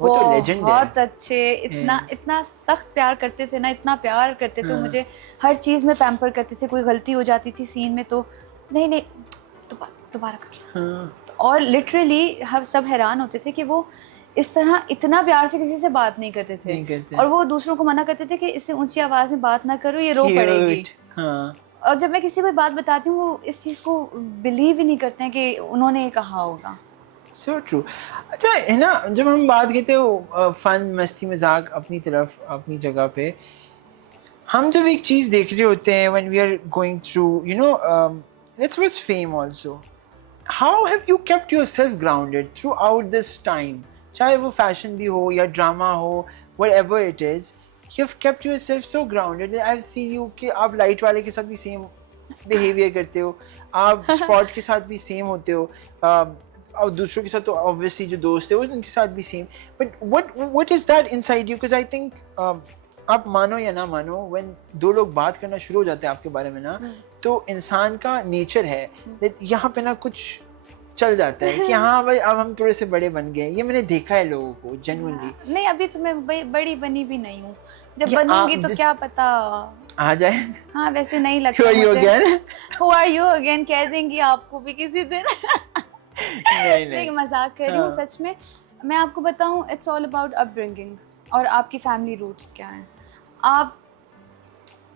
वो तो लेजेंड है। बहुत अच्छे, इतना सख्त प्यार करते थे ना, इतना प्यार करते थे मुझे, हर चीज़ में पैम्पर करते थे। कोई गलती हो जाती थी सीन में तो नहीं नहीं दोबारा कर। और लिटरली हम सब हैरान होते थे कि वो इस तरह इतना प्यार से किसी से बात नहीं करते थे। और वो दूसरों को मना करते थे कि इससे ऊंची आवाज़ में बात ना करो, ये रो पड़ेगी। और जब मैं किसी को बात बताती हूँ वो इस चीज़ को बिलीव ही नहीं करते हैं कि उन्होंने ये कहा होगा। So true. अच्छा है ना, जब हम बात करते हो फन मस्ती मजाक अपनी तरफ अपनी जगह पे, हम जब एक चीज़ देख रहे होते हैं when we are going through you know let's suppose fame also, how have you kept yourself grounded throughout this time? चाहे वो फैशन भी हो या ड्रामा हो, whatever it is, you have kept yourself so grounded that I've seen you कि आप light वाले के साथ भी सेम बिहेवियर करते हो, आप स्पॉट के साथ भी सेम होते हो, और दूसरों के साथ तो ऑब्वियसली जो दोस्त है वो उनके साथ भी same. But what is that inside you? Because I think आप मानो या ना मानो, व्हेन दो लोग बात करना शुरू हो जाते हैं आपके बारे में ना, तो इंसान का नेचर है यहाँ पे ना कुछ चल जाता है कि हाँ भाई अब हम थोड़े से बड़े बन गए। ये मैंने देखा है लोगों को जेन्युइनली। नहीं अभी तो मैं बड़ी बनी भी नहीं हूँ, जब बनूंगी तो क्या पता आ जाए। हाँ वैसे नहीं लगता मुझे। Who are you again कह देंगी आपको भी किसी दिन। नहीं मजाक कर रही हूँ सच में। मैं आपको बताऊँ, इट्स ऑल अबाउट अपब्रिंगिंग और आपकी फैमिली रूट्स क्या हैं। आप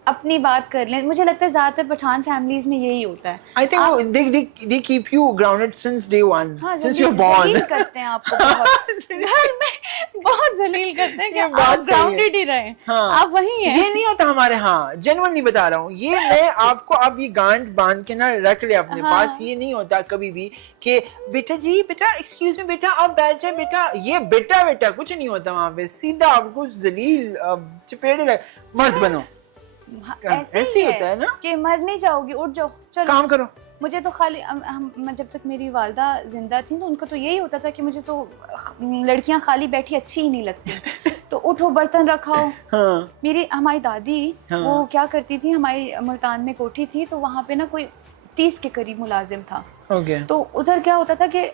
अपनी बात कर लें, मुझे लगता है ज्यादातर पठान फैमिलीज में यही होता है। I think they keep you grounded since day one, since you're born. जलील करते हैं आपको बहुत घर में बहुत जलील करते हैं कि आप ग्राउंडेड ही रहें। आप वही हैं। ये नहीं होता हमारे यहाँ, जेन्युइनली बता रहा हूँ। ये मैं आपको अब ये गांठ बांध के ना रख ले अपने पास। ये नहीं होता कभी भी कि बेटा जी बेटा एक्सक्यूज मी बेटा आप बैठ जाए बेटा, ये बेटा बेटा कुछ नहीं होता वहाँ पे। सीधा आपको जलील चपेड़े लगे, मर्द बनो। ऐसे ही होता है ना कि मर नहीं जाओगी, उठ जाओ चलो काम करो। मुझे तो खाली जब तक मेरी वालदा जिंदा थी तो उनका तो यही होता था कि मुझे तो लड़कियां खाली बैठी अच्छी ही नहीं लगती। तो उठो बर्तन रखाओ। हमारी दादी वो क्या करती थी, हमारी मुल्तान में कोठी थी तो वहाँ पे ना कोई 30 के करीब मुलाजिम था। तो उधर क्या होता था कि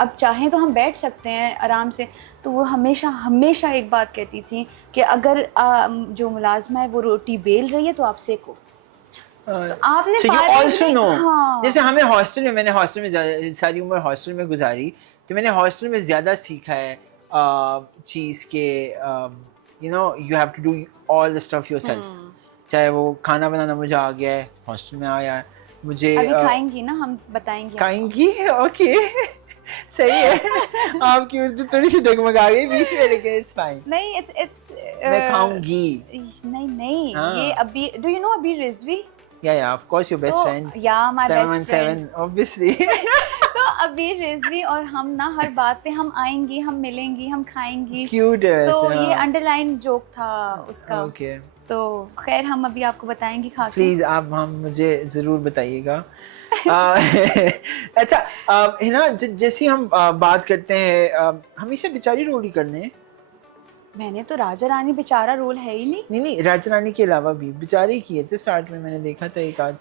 अब चाहें तो हम बैठ सकते हैं आराम से, तो वो हमेशा एक बात कहती थी कि अगर जो मुलाजमा है वो रोटी बेल रही है तो आप सेको। तो आपने so you also know, जैसे हमें हॉस्टल में, मैंने हॉस्टल में सारी उम्र हॉस्टल में गुजारी, तो मैंने हॉस्टल में ज़्यादा सीखा है चीज़ के you know you have to do all the stuff yourself। चाहे वो खाना बनाना मुझे आ गया है, हॉस्टल में आया है मुझे। अभी खाएंगी ना, हम बताएंगे। खाएंगी ओके सही है। आपकी उर्दू थोड़ी सी डगमगा गई बीच में, लेकिन इट्स फाइन। नहीं इट्स मैं खाऊंगी। नहीं ये अभी डू यू नो अभी Rizvi? Yeah, of course, your best friend. Yeah, my best friend. Obviously. तो अभी रिजवी और हम ना हर बात पे हम आएंगी, हम मिलेंगी, हम खाएंगी। Cute है। तो ये अंडरलाइन जोक था उसका। Okay. तो खैर हम अभी आपको बताएंगे खा के। Please आप हम मुझे ज़रूर बताइएगा। अच्छा है ना, जैसे हम बात करते हैं हमेशा बेचारी रोल ही करने हैं। मैंने तो राजा रानी बेचारा रोल है ही नहीं राजा रानी के अलावा भी बेचारे किए थे स्टार्ट में, मैंने देखा था एक आध।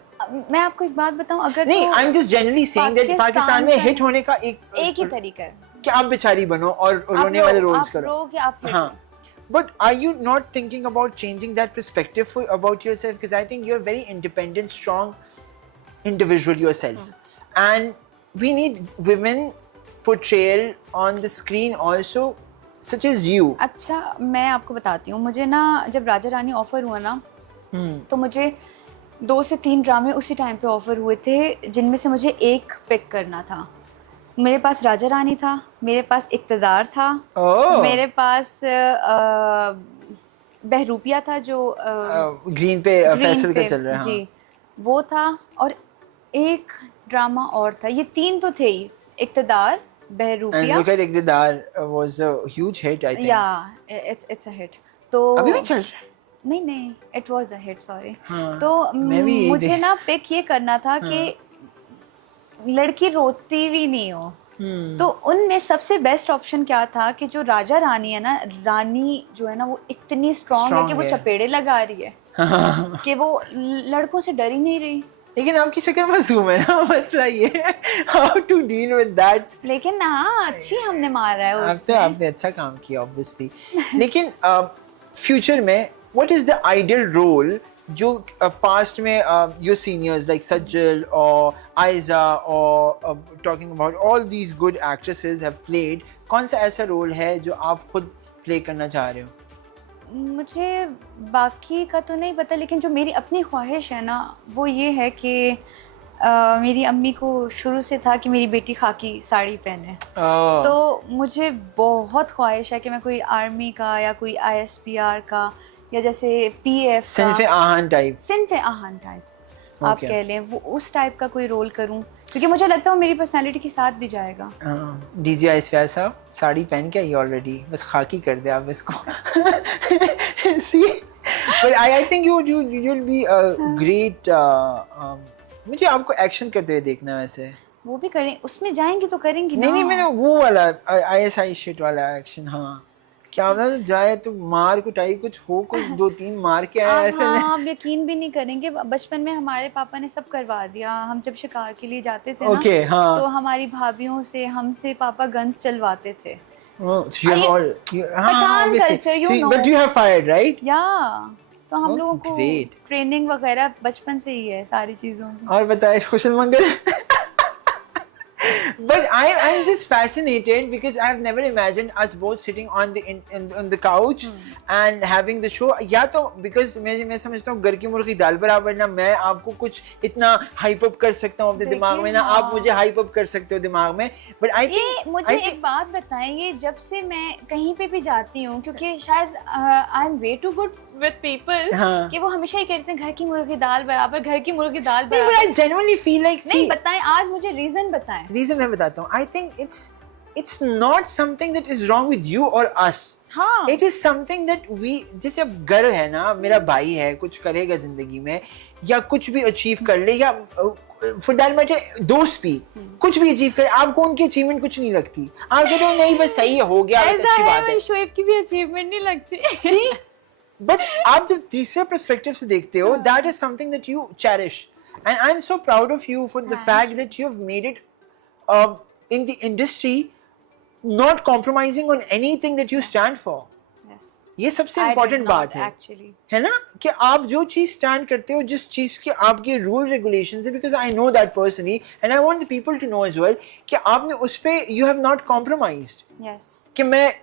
मैं आपको एक बात बताऊं, अगर नहीं I am just generally saying that Pakistan में हिट होने का एक ही तरीका है कि आप बेचारी बनो और रोने वाले रोल्स करो। हाँ, but are you not thinking about changing that perspective about yourself? Because I think you're a very independent, strong individual yourself, and we need women portrayal on the screen also, such as you. अच्छा मैं आपको बताती हूँ, मुझे ना जब Raja Rani offer हुआ ना तो मुझे 2 से 3 ड्रामे उसी टाइम पे ऑफर हुए थे जिनमें से मुझे एक पिक करना था। मेरे पास राजा रानी था, मेरे पास इक़्तिदार था, मेरे पास बहरूपिया था जो ग्रीन पे फैसल का चल रहा है। जी वो था, और एक ड्रामा और था। ये 3 तो थे ही, इक़्तिदार, बहरूपिया। And look at इक़्तिदार was a huge hit I think. Yeah, it's a hit. तो अभी भी चल रहा है? नहीं it was a hit, sorry. तो मुझे ना पिक ये करना था कि लड़की रोती भी नहीं हो। तो उनमें सबसे बेस्ट ऑप्शन क्या था कि जो राजा रानी है ना, रानी जो है ना वो इतनी स्ट्रॉन्ग है कि वो चपेड़े लगा रही है कि वो लड़कों से डर ही नहीं रही। लेकिन आपकी शक्ल मासूम है ना, मसला ये है how to deal with that. लेकिन हाँ अच्छी हमने मारा है उसमें। आपने अच्छा काम किया ऑब्वियसली। लेकिन फ्यूचर में what is the ideal role जो पास्ट में योर सीनियर्स लाइक सज्जल और आयजा और talking about all these good actresses have played, कौन सा ऐसा रोल है जो आप खुद प्ले करना चाह रहे हो? मुझे बाकी का तो नहीं पता, लेकिन जो मेरी अपनी ख्वाहिश है ना वो ये है कि मेरी अम्मी को शुरू से था कि मेरी बेटी खाकी साड़ी पहने। तो मुझे बहुत ख्वाहिश है कि मैं कोई आर्मी का या कोई ISPR का या जैसे PF का सिंफ आहान टाइप आप कह लें, वो उस टाइप का कोई रोल करूं, क्योंकि मुझे लगता है वो मेरी पर्सनालिटी के साथ भी जाएगा। DJ ISPR साहब साड़ी पहन के आई ऑलरेडी, बस खाकी कर दे आप इसको। See, but I think you'll be a great मुझे आपको एक्शन करते हुए देखना है वैसे। वो भी करें, उसमें जाएंगे तो करेंगे ना। नहीं मैंने वो वाला ISI शिट वाला एक्शन, हाँ क्या पता जाए तो मार कुटाई कुछ हो, कुछ 2-3 मार के आए ऐसे नहीं। आप यकीन भी नहीं करेंगे, बचपन में हमारे पापा ने सब करवा दिया। हम जब शिकार के लिए जाते थे okay, ना हाँ. तो हमारी भाभियों से हमसे पापा गन्स चलवाते थे। So you have all, Pathan culture, you know. But you have fired, right? या तो हम लोगों को great. ट्रेनिंग वगैरह बचपन से ही है सारी चीजों की। और बताए खुशल मंगल। But I'm just fascinated because I've never imagined us both sitting on the couch and having the show. या तो because मैं समझता हूँ घर की मुर्गी दाल बराबर, ना मैं आपको कुछ इतना हाइप अप कर सकता हूँ अपने दिमाग में, ना आप मुझे हाइप अप कर सकते हो दिमाग में। But I think मुझे एक बात बताएं, ये जब से मैं कहीं पे भी जाती हूँ, क्योंकि शायद I am way too good with people कि वो हमेशा ही कहते हैं घर की मुर्गी दाल बराबर, घर की मुर्गी दाल बराबर। But I genuinely feel like नहीं बताएं, आज मुझे रीजन बताएं। रीजन मैं बताता हूँ। I think it's not something that is wrong with you or us. हाँ। It is something that we, जैसे अब गर्व है ना, मेरा भाई है कुछ करेगा जिंदगी में या कुछ भी अचीव कर ले, या for that matter दोस्त भी कुछ भी अचीव करे, आपको उनकी अचीवमेंट कुछ नहीं लगती, आप कहते हो नहीं बस सही है, हो गया, अच्छी बात है। शोएब की भी अचीवमेंट नहीं लगती। बट आप जब तीसरे पर्सपेक्टिव से देखते हो, that is something that you cherish, and I'm so proud of you for the fact that you have made it in the industry, not compromising on anything that you stand for. Yes. ये सबसे important बात है actually. है ना, कि आप जो चीज स्टैंड करते हो, जिस चीज के आपके रूल रेगुलेशंस है, because I know that personally and I want the people to know as well कि आपने उस पे you have not compromised. Yes. कि मैं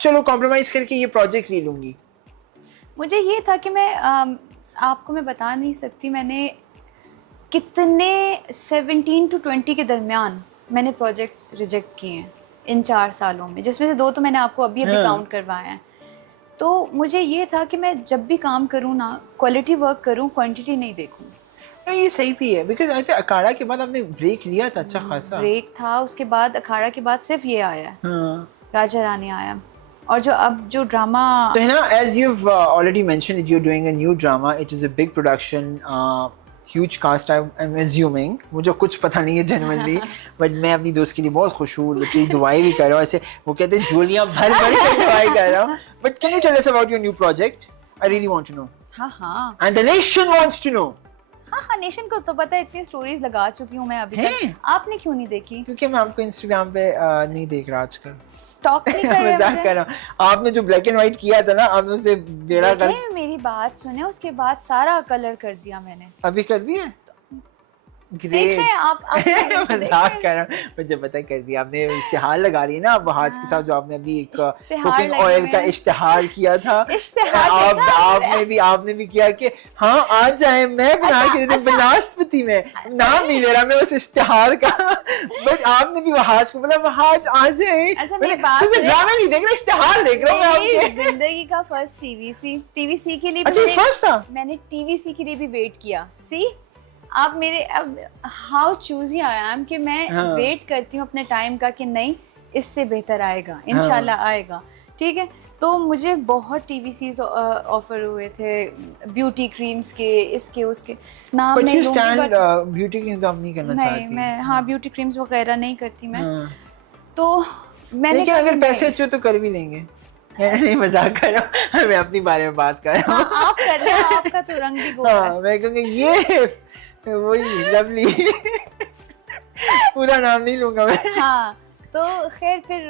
चलो compromise करके ये project ले लूंगी। मुझे ये था कि मैं आपको मैं बता नहीं सकती मैंने कितने 17 to 20 के दरमियान मैंने प्रोजेक्ट्स रिजेक्ट किए हैं इन 4 सालों में, जिसमें से 2 तो मैंने आपको अभी काउंट करवाए हैं। तो मुझे ये था कि मैं जब भी काम करूँ ना, क्वालिटी वर्क करूँ, क्वांटिटी नहीं देखूँ। ये सही भी है, बिकॉज आई थिंक अखाड़ा के बाद आपने ब्रेक लिया था अच्छा खासा। ब्रेक था, उसके बाद अखाड़ा के बाद सिर्फ ये आया है, राजा रानी आया, और जो अब जो ड्रामा तो है ना, as you've already mentioned that you're doing a new drama, it is a big production, huge cast I'm assuming, मुझे कुछ पता नहीं है genuinely, but मैं अपनी दोस्त के लिए बहुत खुश हूँ, लिटरली दुआएं भी कर रहा हूँ, ऐसे वो कहते हैं झोलियाँ भर भर के दुआएं कर रहा हूँ। But can you tell us about your new project? I really want to know. हाँ And the nation wants to know. हाँ, नेशन को तो पता है, इतनी स्टोरीज लगा चुकी हूँ मैं अभी तक। आपने क्यों नहीं देखी? क्योंकि मैं आपको इंस्टाग्राम पे नहीं देख रहा आजकल। स्टॉक नहीं कर रहे मजाक कर रहा हूँ। आपने जो ब्लैक एंड व्हाइट किया था ना, आपने उससे बेड़ा कर, मेरी बात सुने, उसके बाद सारा कलर कर दिया मैंने। अभी कर दिया? देख रहे हैं आप मजाक कर रहा हूँ, मुझे पता कर दिया आपने। इश्तिहार लगा रही है ना अब हाज के साथ, जो आपने अभी एक कुकिंग ऑयल का इश्तिहार किया था, आपने भी किया कि हाँ आ जाए, मैं बना के देती हूँ बनास्पति में, नाम नहीं ले रहा मैं उस इश्तिहार का, बट आपने भी वहाज को बोला वहाज आ जाए। ड्रामा नहीं देख रहा, इश्तिहार देख रहा हूँ मैं आपके। जिंदगी का फर्स्ट टीवीसी के लिए फर्स्ट था, मैंने टीवीसी के लिए भी वेट किया। सी आप मेरे अब हाउ चूजी आई एम कि मैं वेट करती हूँ अपने टाइम का कि नहीं इससे बेहतर आएगा, इंशाल्लाह आएगा, ठीक है। तो मुझे बहुत टीवीसीज ऑफर हुए थे, ब्यूटी क्रीम्स के, इसके उसके, नाम नहीं लूंगी, बट ब्यूटी क्रीम्स आप नहीं करना चाहती? मैं हाँ ब्यूटी क्रीम्स वगैरह नहीं करती मैं। तो मैंने, लेकिन अगर पैसे अच्छे तो कर भी लेंगे। नहीं मजाक कर रहा हूँ, मैं अपनी बारे में बात कर रहा हूँ। आप कर रहे हैं, आपका तो रंग भी गोरा है। मैं कहूँगी ये वही लवली पूरा नाम नहीं लूंगा मैं। हाँ, तो खैर फिर